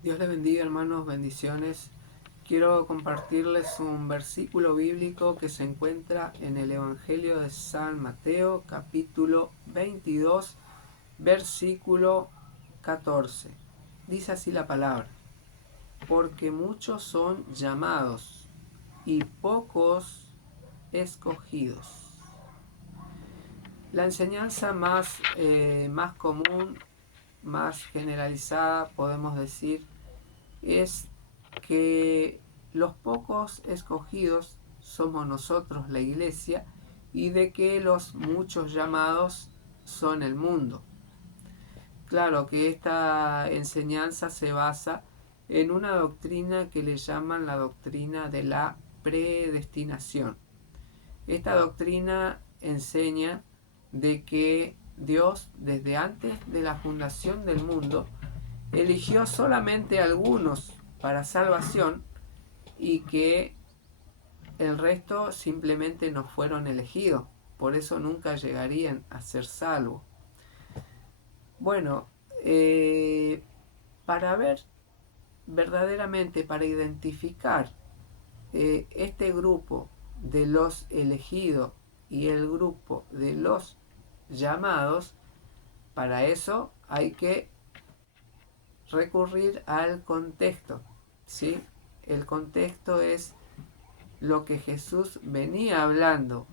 Dios les bendiga, hermanos, bendiciones. Quiero compartirles un versículo bíblico que se encuentra en el Evangelio de San Mateo, capítulo 22, versículo 14. Dice así la palabra: porque muchos son llamados y pocos escogidos. La enseñanza más común, más generalizada, podemos decir, es que los pocos escogidos somos nosotros, la iglesia, y de que los muchos llamados son el mundo. Claro que esta enseñanza se basa en una doctrina que le llaman la doctrina de la predestinación. Esta doctrina enseña de que Dios, desde antes de la fundación del mundo, eligió solamente algunos para salvación y que el resto simplemente no fueron elegidos. Por eso nunca llegarían a ser salvos. Bueno, para ver verdaderamente, para identificar este grupo de los elegidos y el grupo de los llamados, para eso hay que recurrir al contexto, ¿sí? El contexto es lo que Jesús venía hablando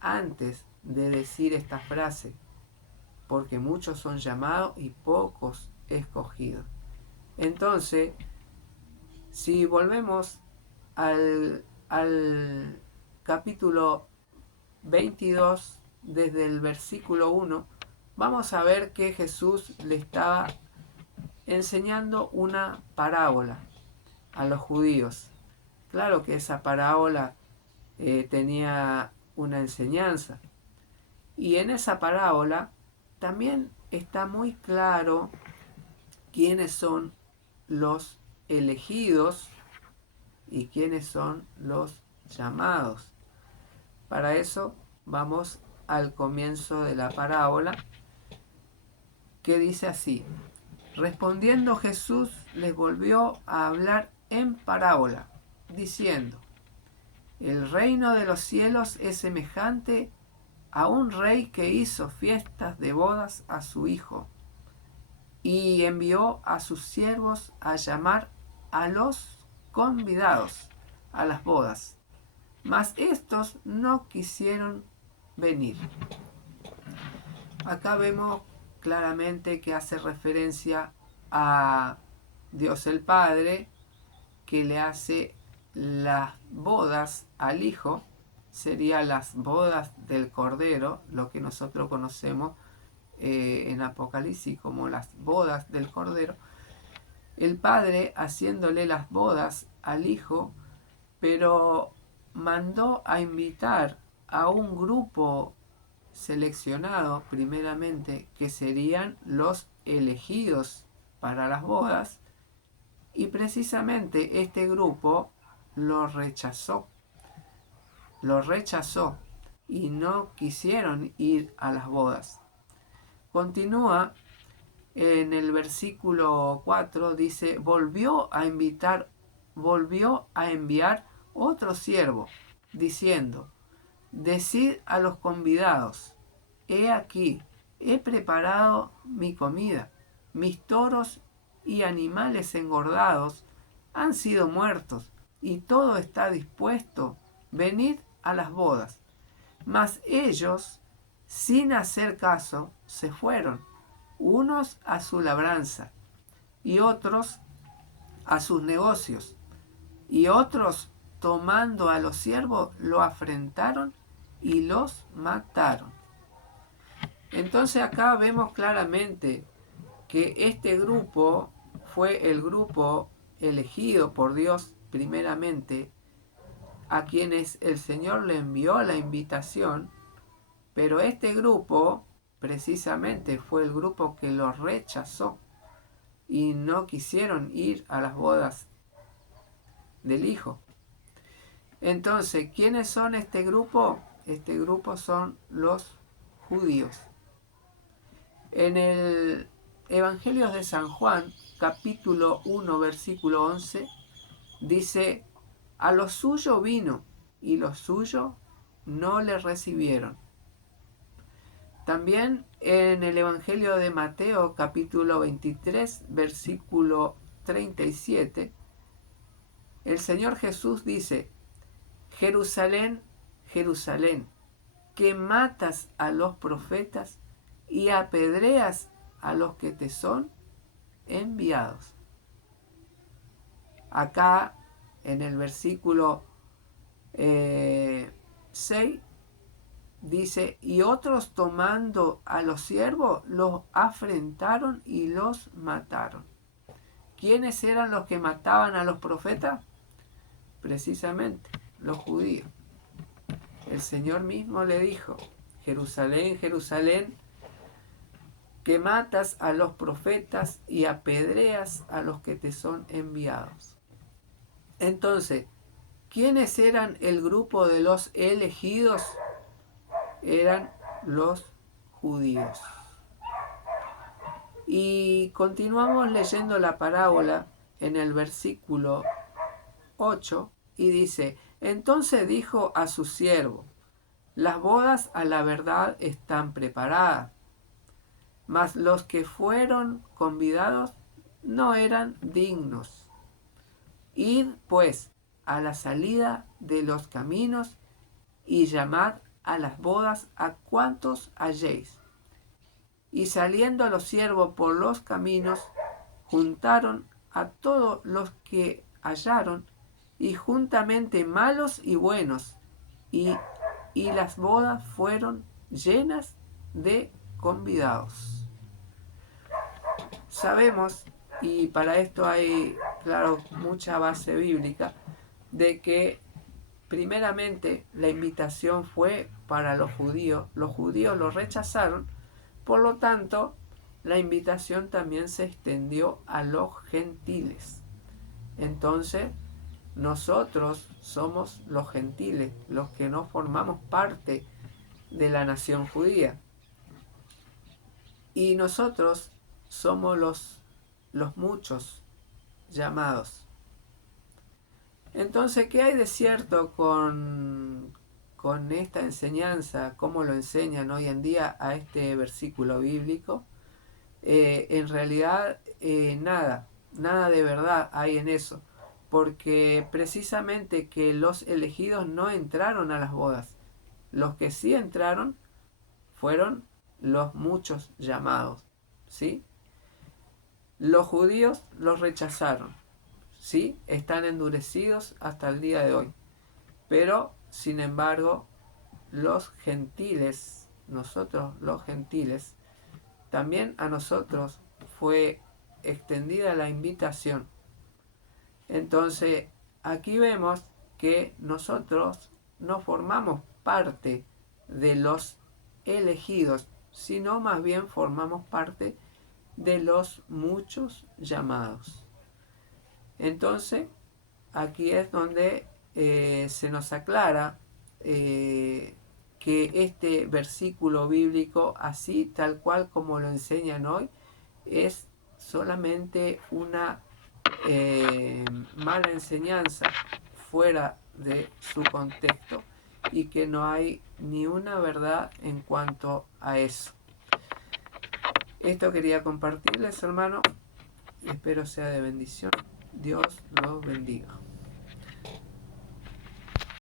antes de decir esta frase, porque muchos son llamados y pocos escogidos. Entonces, si volvemos al capítulo 22, desde el versículo 1, vamos a ver que Jesús le estaba enseñando una parábola a los judíos. Claro que esa parábola tenía una enseñanza. Y en esa parábola también está muy claro quiénes son los elegidos y quiénes son los llamados. Para eso vamos al comienzo de la parábola, que dice así: respondiendo Jesús les volvió a hablar en parábola, diciendo: el reino de los cielos es semejante a un rey que hizo fiestas de bodas a su hijo, y envió a sus siervos a llamar a los convidados a las bodas, mas estos no quisieron venir. Acá vemos claramente que hace referencia a Dios el Padre, que le hace las bodas al Hijo, serían las bodas del Cordero, lo que nosotros conocemos en Apocalipsis como las bodas del Cordero. El Padre haciéndole las bodas al Hijo, pero mandó a invitar a un grupo seleccionado primeramente, que serían los elegidos para las bodas, y precisamente este grupo lo rechazó, y no quisieron ir a las bodas. Continúa en el versículo 4, dice: volvió a enviar otro siervo, diciendo: decid a los convidados, he aquí, he preparado mi comida, mis toros y animales engordados han sido muertos, y todo está dispuesto, venid a las bodas. Mas ellos, sin hacer caso, se fueron, unos a su labranza, y otros a sus negocios, y otros, tomando a los siervos, lo afrentaron y los mataron. Entonces acá vemos claramente que este grupo fue el grupo elegido por Dios primeramente, a quienes el Señor le envió la invitación, pero este grupo precisamente fue el grupo que lo rechazó y no quisieron ir a las bodas del Hijo. Entonces, ¿quiénes son este grupo? Este grupo son los judíos. En el Evangelio de San Juan, capítulo 1, versículo 11, dice: a lo suyo vino, y los suyos no le recibieron. También en el Evangelio de Mateo, capítulo 23, versículo 37, el Señor Jesús dice: Jerusalén, Jerusalén, que matas a los profetas y apedreas a los que te son enviados. Acá en el versículo 6 dice: y otros tomando a los siervos los afrentaron y los mataron. ¿Quiénes eran los que mataban a los profetas? Precisamente los judíos. El Señor mismo le dijo: Jerusalén, Jerusalén, que matas a los profetas y apedreas a los que te son enviados. Entonces, ¿quiénes eran el grupo de los elegidos? Eran los judíos. Y continuamos leyendo la parábola en el versículo 8 y dice: entonces dijo a su siervo: las bodas a la verdad están preparadas, mas los que fueron convidados no eran dignos. Id pues a la salida de los caminos y llamad a las bodas a cuantos halléis. Y saliendo los siervos por los caminos, juntaron a todos los que hallaron, y juntamente malos y buenos, y las bodas fueron llenas de convidados. Sabemos, y para esto hay, claro, mucha base bíblica, de que primeramente la invitación fue para los judíos lo rechazaron, por lo tanto la invitación también se extendió a los gentiles. Entonces nosotros somos los gentiles, los que no formamos parte de la nación judía, y nosotros somos los muchos llamados. Entonces, ¿qué hay de cierto con esta enseñanza? ¿Cómo lo enseñan hoy en día a este versículo bíblico? En realidad, nada de verdad hay en eso, porque precisamente que los elegidos no entraron a las bodas. Los que sí entraron fueron los muchos llamados, ¿sí? Los judíos los rechazaron, ¿sí? Están endurecidos hasta el día de hoy. Pero, sin embargo, los gentiles, nosotros los gentiles, también a nosotros fue extendida la invitación. Entonces, aquí vemos que nosotros no formamos parte de los elegidos, sino más bien formamos parte de los muchos llamados. Entonces, aquí es donde se nos aclara que este versículo bíblico, así tal cual como lo enseñan hoy, es solamente una mala enseñanza fuera de su contexto, y que no hay ni una verdad en cuanto a eso. Esto quería compartirles, hermano. Espero sea de bendición. Dios los bendiga.